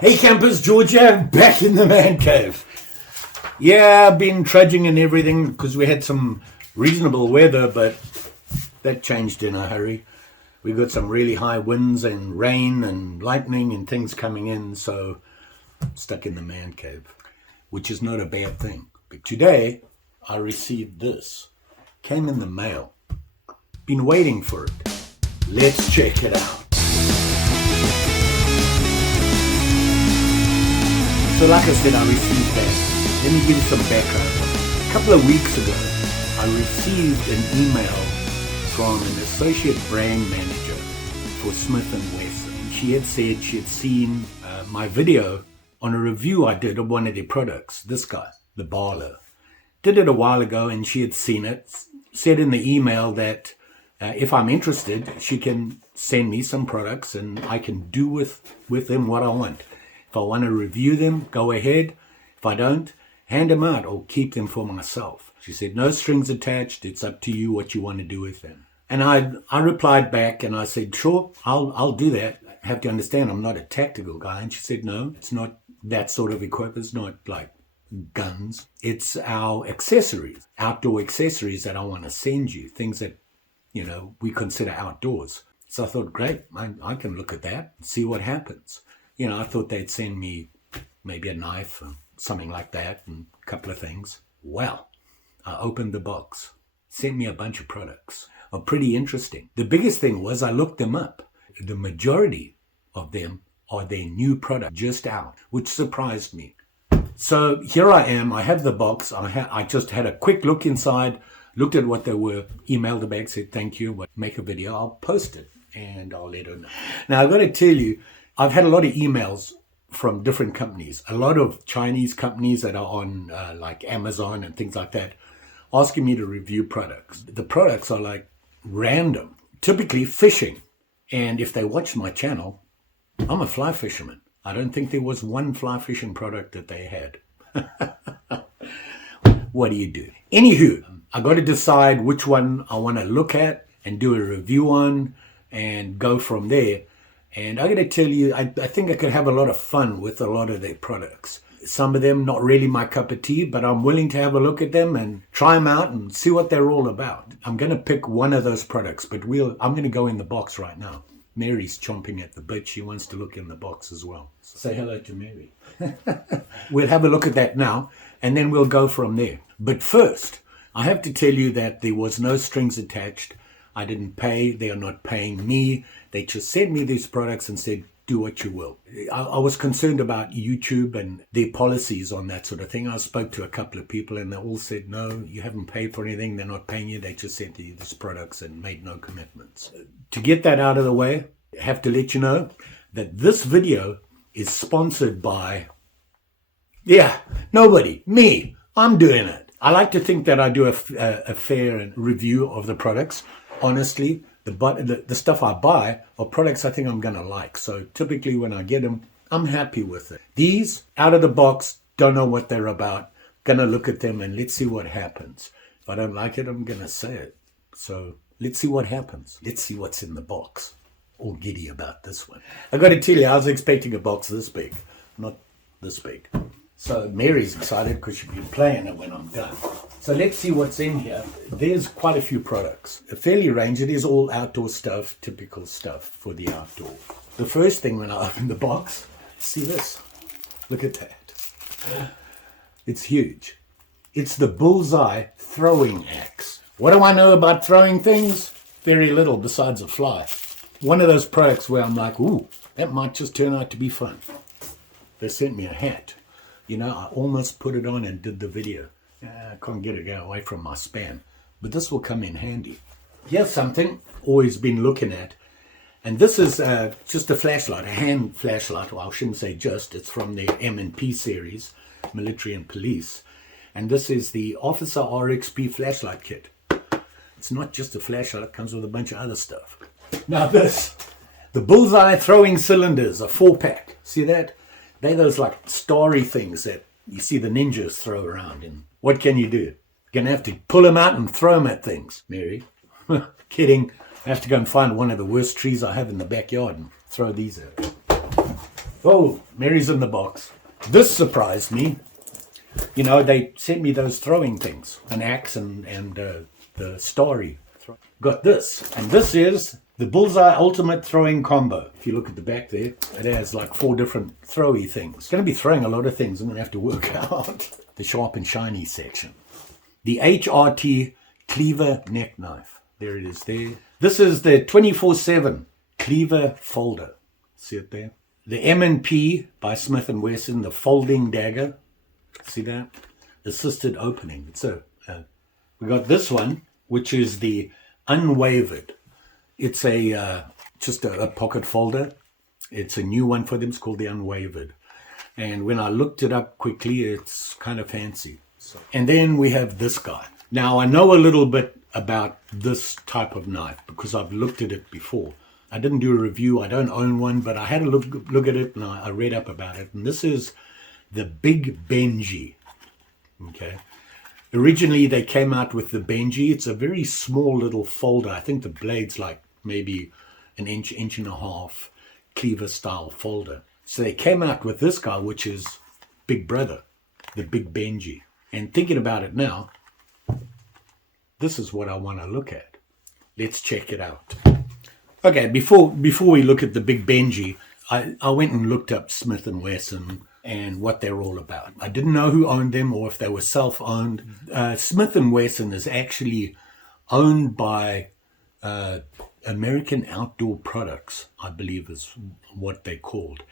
Hey campers, Georgia, back in the man cave. Yeah, I've been trudging and everything because we had some reasonable weather, but that changed in a hurry. We got some really high winds and rain and lightning and things coming in, so I'm stuck in the man cave, which is not a bad thing. But today, I received this. Came in the mail. Been waiting for it. Let's check it out. So like I said, I received that. Let me give you some background. A couple of weeks ago, I received an email from an associate brand manager for Smith and Wesson. She had said she had seen my video on a review I did of one of their products. This guy, the Barlow. Did it a while ago and she had seen it. Said in the email that if I'm interested, she can send me some products and I can do with them what I want. If I want to review them, go ahead. If I don't, hand them out or keep them for myself. She said, no strings attached. It's up to you what you want to do with them. And I replied back and I said, sure, I'll do that. I have to understand I'm not a tactical guy. And she said, no, it's not that sort of equipment. It's not like guns. It's our accessories, outdoor accessories that I want to send you. Things that, we consider outdoors. So I thought, great, I can look at that and see what happens. I thought they'd send me maybe a knife or something like that and a couple of things. Well, I opened the box. Sent me a bunch of products. Are pretty interesting. The biggest thing was I looked them up. The majority of them are their new product just out, which surprised me. So here I am. I have the box. I just had a quick look inside, looked at what they were, emailed them back, said thank you, make a video. I'll post it and I'll let her know. Now I've got to tell you, I've had a lot of emails from different companies, a lot of Chinese companies that are on like Amazon and things like that, asking me to review products. The products are like random, typically fishing. And if they watch my channel, I'm a fly fisherman. I don't think there was one fly fishing product that they had. What do you do? Anywho, I got to decide which one I want to look at and do a review on and go from there. And I got to tell you, I think I could have a lot of fun with a lot of their products. Some of them not really my cup of tea, but I'm willing to have a look at them and try them out and see what they're all about. I'm going to pick one of those products, but I'm going to go in the box right now. Mary's chomping at the bit. She wants to look in the box as well. So say hello to Mary. We'll have a look at that now, and then we'll go from there. But first, I have to tell you that there was no strings attached. I didn't pay. They are not paying me. They just sent me these products and said, do what you will. I was concerned about YouTube and their policies on that sort of thing. I spoke to a couple of people and they all said, no, you haven't paid for anything. They're not paying you. They just sent you these products and made no commitments. To get that out of the way, I have to let you know that this video is sponsored by, nobody, me. I'm doing it. I like to think that I do a fair review of the products. Honestly, the stuff I buy are products I think I'm going to like. So typically when I get them, I'm happy with it. These, out of the box, don't know what they're about. Going to look at them and let's see what happens. If I don't like it, I'm going to say it. So let's see what happens. Let's see what's in the box. All giddy about this one. I got to tell you, I was expecting a box this big, not this big. So Mary's excited because she'll be playing it when I'm done. So let's see what's in here. There's quite a few products. A fairly range. It is all outdoor stuff, typical stuff for the outdoor. The first thing when I open the box, see this. Look at that. It's huge. It's the Bullseye throwing axe. What do I know about throwing things? Very little besides a fly. One of those products where I'm like, ooh, that might just turn out to be fun. They sent me a hat. I almost put it on and did the video. I can't get it away from my span. But this will come in handy. Here's something always been looking at. And this is just a flashlight, a hand flashlight. Well, I shouldn't say just. It's from the M&P series, Military and Police. And this is the Officer RXP flashlight kit. It's not just a flashlight. It comes with a bunch of other stuff. Now this, the Bullseye throwing cylinders, a 4-pack. See that? They're those like starry things that you see the ninjas throw around. And what can you do? You're going to have to pull them out and throw them at things. Mary, kidding. I have to go and find one of the worst trees I have in the backyard and throw these at. Oh, Mary's in the box. This surprised me. You know, they sent me those throwing things, an axe and the starry. Got this, and this is the Bullseye Ultimate Throwing Combo. If you look at the back there, it has like 4 different throwy things. It's going to be throwing a lot of things. I'm going to have to work out the sharp and shiny section. The HRT Cleaver Neck Knife. There it is there. This is the 24/7 Cleaver Folder. See it there? The M&P by Smith and Wesson, the folding dagger. See that? Assisted opening. We got this one, which is the Unwavered. It's just a pocket folder. It's a new one for them. It's called the Unwavered. And when I looked it up quickly, it's kind of fancy. And then we have this guy. Now, I know a little bit about this type of knife because I've looked at it before. I didn't do a review. I don't own one, but I had a look at it and I read up about it. And this is the Big Benji. Okay. Originally, they came out with the Benji. It's a very small little folder. I think the blade's like maybe an inch and a half, cleaver style folder. So they came out with this guy, which is Big Brother, the Big Benji. And thinking about it now, this is what I want to look at. Let's check it out. Okay, before we look at the Big Benji, I went and looked up Smith and Wesson and what they're all about. I didn't know who owned them or if they were self-owned. Smith and Wesson is actually owned by American Outdoor Products, I believe is what they're called.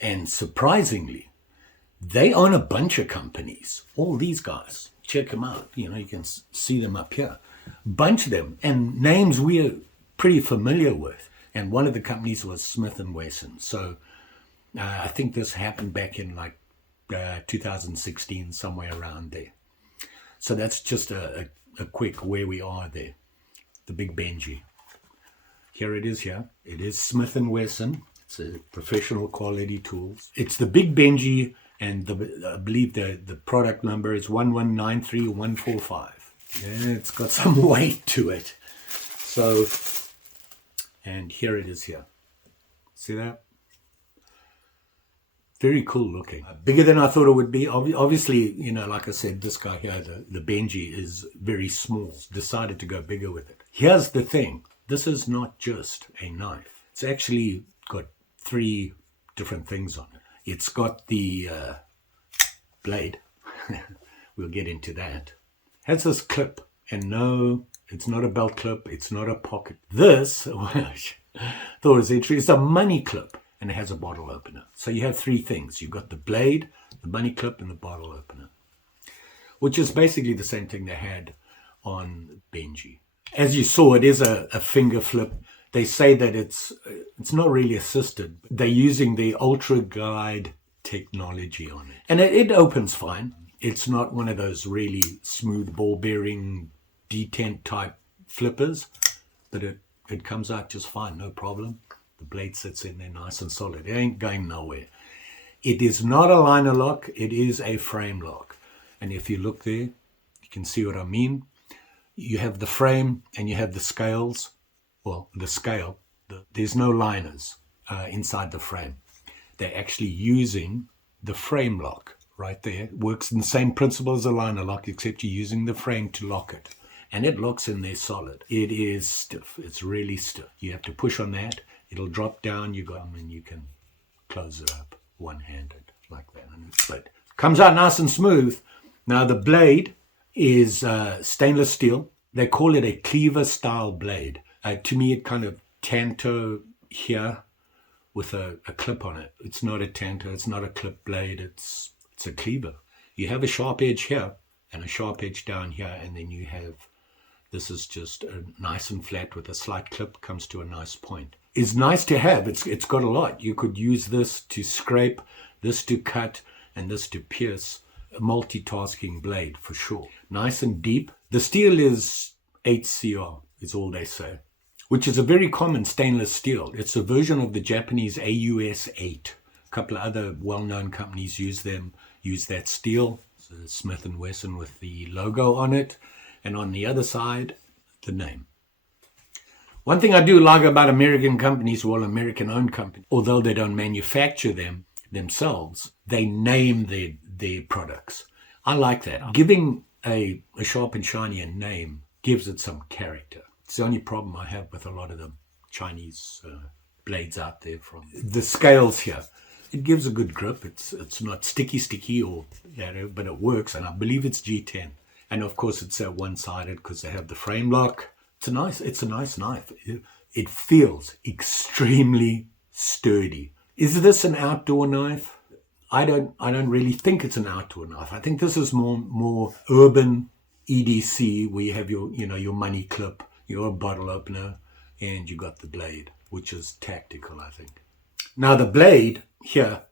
And surprisingly, they own a bunch of companies. All these guys, check them out. You know, you can see them up here. Bunch of them, and names we're pretty familiar with. And one of the companies was Smith and Wesson. So I think this happened back in like 2016, somewhere around there. So that's just a quick where we are there. The Big Benji. Here it is here. It is Smith and Wesson. It's a professional quality tools. It's the Big Benji, and I believe the product number is 1193145. Yeah, it's got some weight to it. So, and here it is here. See that? Very cool looking. Bigger than I thought it would be. Obviously, you know, like I said, this guy here, the Benji, is very small. Decided to go bigger with it. Here's the thing. This is not just a knife. It's actually got 3 different things on it. It's got the blade. We'll get into that. Has this clip. And no, it's not a belt clip. It's not a pocket. This, which I thought was interesting, it's a money clip. And it has a bottle opener. So you have 3 things. You've got the blade, the money clip, and the bottle opener, which is basically the same thing they had on Benji. As you saw, it is a finger flip. They say that it's not really assisted. They're using the Ultra Glide technology on it. And it opens fine. It's not one of those really smooth ball bearing detent type flippers, but it comes out just fine, no problem. The blade sits in there nice and solid. It ain't going nowhere. It is not a liner lock. It is a frame lock. And if you look there, you can see what I mean. You have the frame and you have the scales. Well, the scale. There's no liners inside the frame. They're actually using the frame lock right there. It works in the same principle as a liner lock, except you're using the frame to lock it. And it locks in there solid. It is stiff. It's really stiff. You have to push on that. It'll drop down, and you can close it up one-handed like that. But it comes out nice and smooth. Now the blade is stainless steel. They call it a cleaver style blade. To me, it kind of tanto here with a clip on it. It's not a tanto. It's not a clip blade. It's a cleaver. You have a sharp edge here and a sharp edge down here, and then you have, this is just nice and flat with a slight clip, comes to a nice point. It's nice to have. It's got a lot. You could use this to scrape, this to cut, and this to pierce. A multitasking blade for sure. Nice and deep. The steel is 8CR, is all they say, which is a very common stainless steel. It's a version of the Japanese AUS 8. A couple of other well-known companies use that steel. So Smith and Wesson with the logo on it, and on the other side, the name. One thing I do like about American companies, well, American-owned companies, although they don't manufacture them themselves, they name their products. I like that. Giving a Sharp and Shiny a name gives it some character. It's the only problem I have with a lot of the Chinese blades out there from the scales here. It gives a good grip. It's not sticky or but it works, and I believe it's G10. And of course, it's one-sided because they have the frame lock. It's a nice knife. It feels extremely sturdy. Is this an outdoor knife? I don't really think it's an outdoor knife. I think this is more urban EDC, where you have your money clip, your bottle opener, and you got the blade, which is tactical, I think. Now the blade here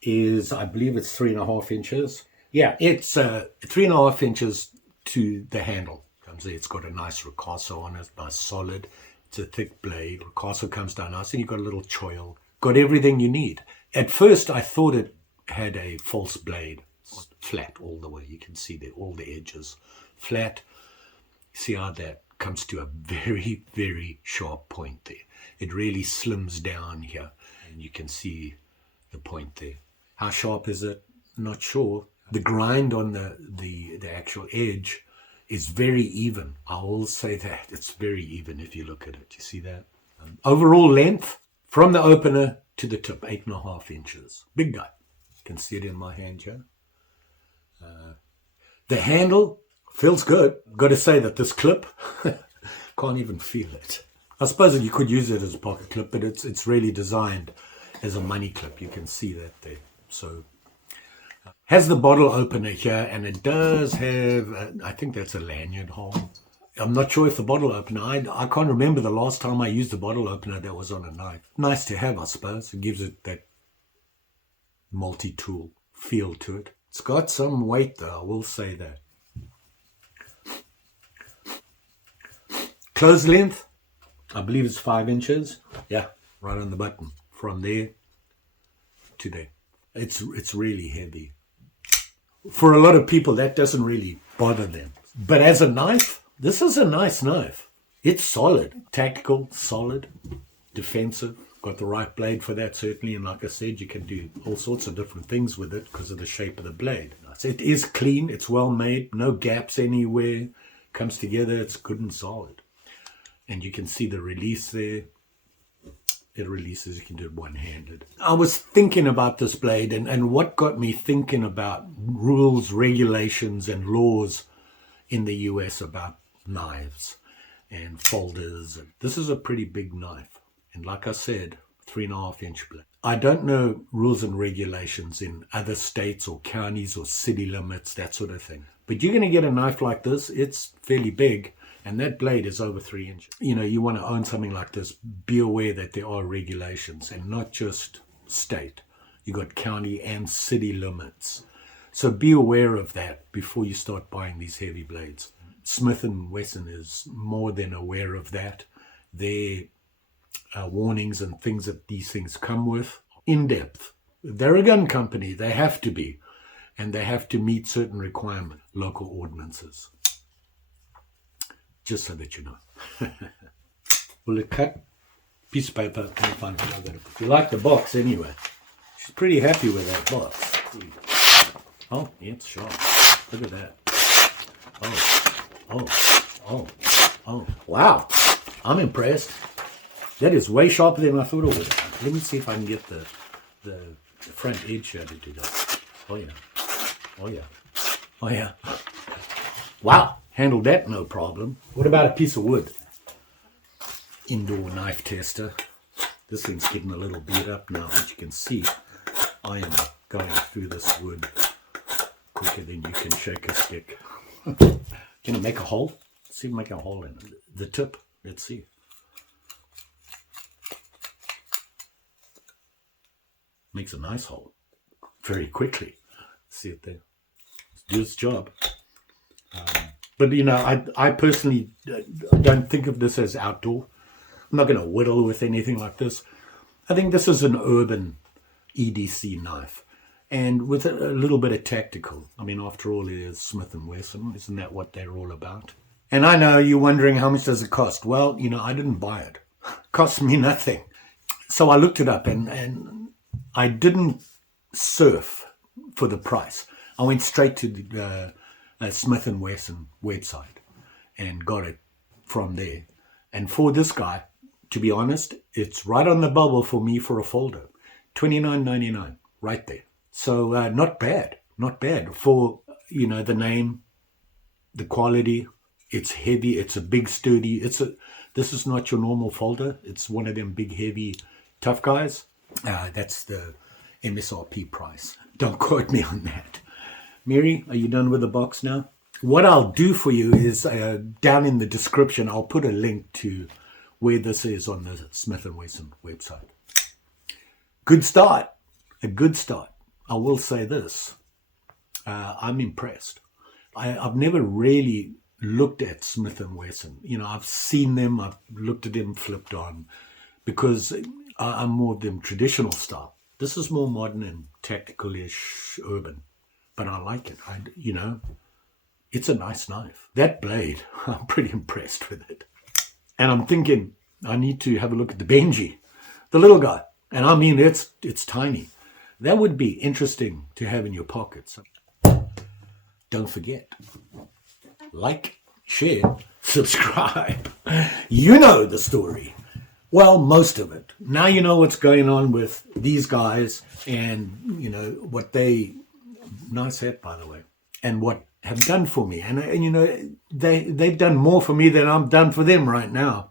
is, I believe it's 3.5 inches. Yeah, it's 3.5 inches to the handle. It's got a nice ricasso on it, nice solid. It's a thick blade. Ricasso comes down nice, and you've got a little choil. Got everything you need. At first, I thought it had a false blade. It's flat all the way. You can see there all the edges flat. See how that comes to a very, very sharp point there. It really slims down here, and you can see the point there. How sharp is it? Not sure. The grind on the actual edge is very even. I will say that. It's very even if you look at it. You see that? Overall length from the opener to the tip, 8.5 inches. Big guy. You can see it in my hand here. The handle feels good. Got to say that this clip, can't even feel it. I suppose you could use it as a pocket clip, but it's really designed as a money clip. You can see that there. So has the bottle opener here, and it does have, I think that's a lanyard hole. I'm not sure if the bottle opener, I can't remember the last time I used the bottle opener that was on a knife. Nice to have, I suppose. It gives it that multi-tool feel to it. It's got some weight though, I will say that. Close length, I believe it's 5 inches. Yeah, right on the button. From there to there. It's really heavy. For a lot of people, that doesn't really bother them. But as a knife, this is a nice knife. It's solid, tactical, solid, defensive. Got the right blade for that, certainly. And like I said, you can do all sorts of different things with it because of the shape of the blade. It is clean. It's well made. No gaps anywhere. Comes together. It's good and solid. And you can see the release there. It releases. You can do it one-handed. I was thinking about this blade, and what got me thinking about rules, regulations, and laws in the US about knives and folders. This is a pretty big knife. And like I said, 3.5-inch blade. I don't know rules and regulations in other states or counties or city limits, that sort of thing. But you're going to get a knife like this. It's fairly big. And that blade is over 3 inches. You want to own something like this, be aware that there are regulations and not just state. You got county and city limits. So be aware of that before you start buying these heavy blades. Smith and Wesson is more than aware of that. Their warnings and things that these things come with, in depth. They're a gun company. They have to be. And they have to meet certain requirements, local ordinances. Just so that you know. Will it cut? Piece of paper. I'll find out that. If you like the box anyway. She's pretty happy with that box. Oh, yeah, it's sharp. Look at that. Oh. Wow. I'm impressed. That is way sharper than I thought it would. Let me see if I can get the front edge here to do that. Oh yeah. Wow. Handled that no problem. What about a piece of wood? Indoor knife tester. This thing's getting a little beat up now, as you can see. I am going through this wood quicker than you can shake a stick. Can it make a hole? Let's see if we make a hole in it. The tip. Let's see. Makes a nice hole. Very quickly. See it there. Do its job. But, I personally don't think of this as outdoor. I'm not going to whittle with anything like this. I think this is an urban EDC knife. And with a little bit of tactical. I mean, after all, it is Smith and Wesson. Isn't that what they're all about? And I know you're wondering how much does it cost? Well, I didn't buy it. Cost me nothing. So I looked it up, and I didn't surf for the price. I went straight to the Smith and Wesson website and got it from there. And for this guy, to be honest, it's right on the bubble for me for a folder. $29.99, right there. So not bad for, the name, the quality. It's heavy. It's a big sturdy. This is not your normal folder. It's one of them big, heavy, tough guys. That's the MSRP price. Don't quote me on that. Mary, are you done with the box now? What I'll do for you is down in the description, I'll put a link to where this is on the Smith and Wesson website. Good start. A good start. I will say this. I'm impressed. I've never really looked at Smith and Wesson. I've seen them. I've looked at them flipped on because I'm more of them traditional style. This is more modern and tactical-ish, urban. But I like it. It's a nice knife. That blade, I'm pretty impressed with it. And I'm thinking I need to have a look at the Benji, the little guy. And I mean, it's tiny. That would be interesting to have in your pockets. Don't forget, like, share, subscribe. You know the story. Well, most of it. Now you know what's going on with these guys and, what they... Nice hat, by the way. And what have done for me. And they've done more for me than I'm done for them right now.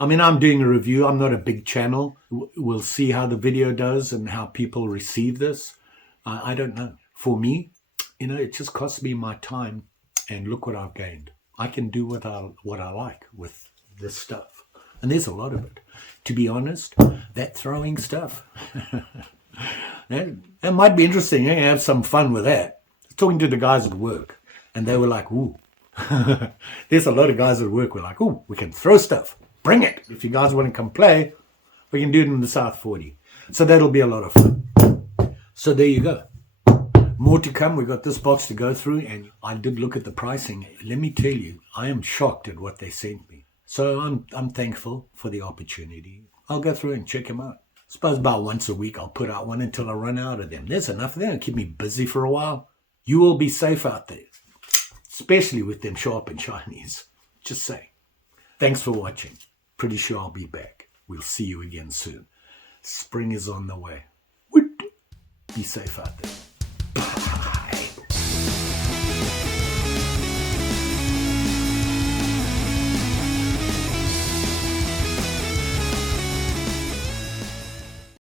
I mean, I'm doing a review. I'm not a big channel. We'll see how the video does and how people receive this. I don't know. For me, it just costs me my time. And look what I've gained. I can do what I like with this stuff. And there's a lot of it. To be honest, that throwing stuff, that might be interesting. You can have some fun with that. I was talking to the guys at work, and they were like, ooh. There's a lot of guys at work who are like, ooh, we can throw stuff. Bring it. If you guys want to come play, we can do it in the South 40. So that'll be a lot of fun. So there you go. More to come. We've got this box to go through, and I did look at the pricing. Let me tell you, I am shocked at what they sent me. So I'm thankful for the opportunity. I'll go through and check them out. I suppose about once a week I'll put out one until I run out of them. There's enough there to keep me busy for a while. You will be safe out there, especially with them sharp and shinies. Just say. Thanks for watching. Pretty sure I'll be back. We'll see you again soon. Spring is on the way. Be safe out there.